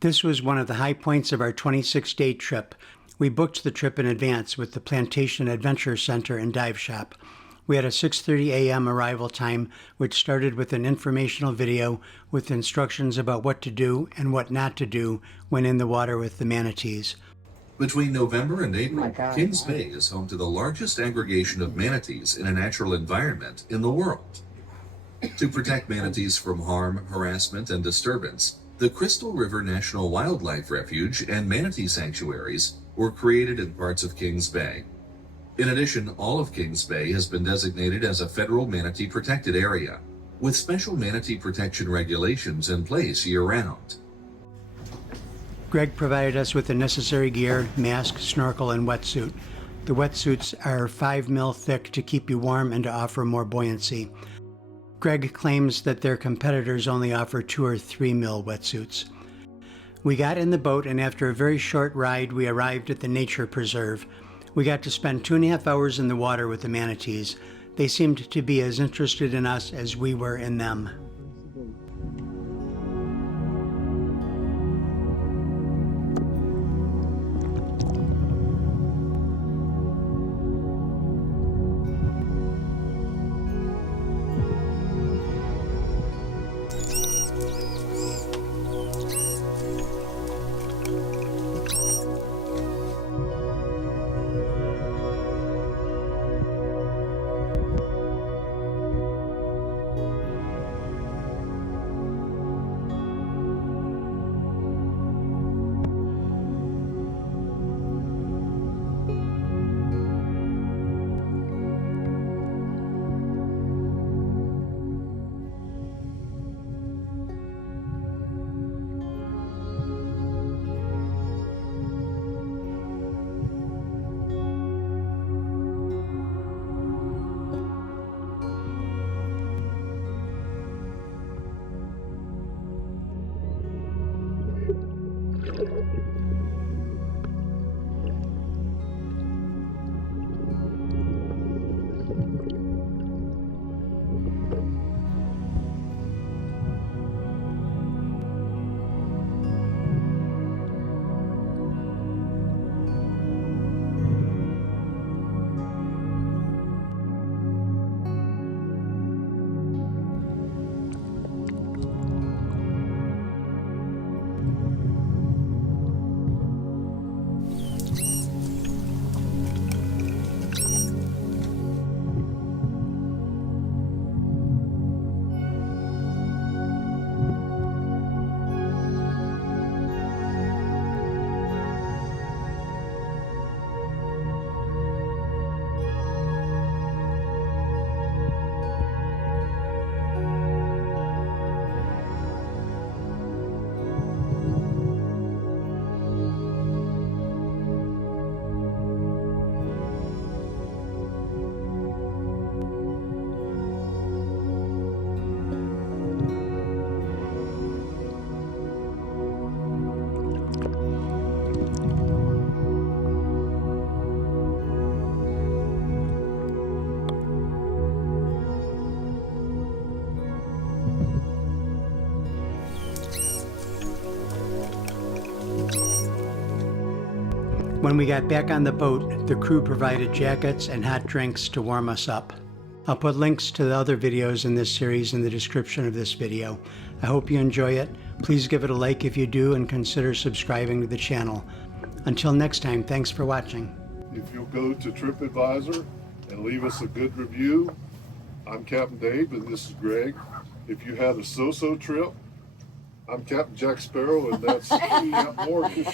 This was one of the high points of our 26-day trip. We booked the trip in advance with the Plantation Adventure Center and Dive Shop. We had a 6:30 a.m. arrival time, which started with an informational video with instructions about what to do and what not to do when in the water with the manatees. Between November and April, Kings Bay is home to the largest aggregation of manatees in a natural environment in the world. To protect manatees from harm, harassment, and disturbance, the Crystal River National Wildlife Refuge and manatee sanctuaries were created in parts of Kings Bay. In addition, all of Kings Bay has been designated as a federal manatee protected area, with special manatee protection regulations in place year-round. Greg provided us with the necessary gear, mask, snorkel, and wetsuit. The wetsuits are 5 mil thick to keep you warm and to offer more buoyancy. Greg claims that their competitors only offer 2 or 3 mil wetsuits. We got in the boat, and after a very short ride, we arrived at the nature preserve. We got to spend 2.5 hours in the water with the manatees. They seemed to be as interested in us as we were in them. When we got back on the boat, the crew provided jackets and hot drinks to warm us up. I'll put links to the other videos in this series in the description of this video. I hope you enjoy it. Please give it a like if you do and consider subscribing to the channel. Until next time, thanks for watching. If you'll go to TripAdvisor and leave us a good review, I'm Captain Dave and this is Greg. If you had a so-so trip, I'm Captain Jack Sparrow and that's Captain Morgan.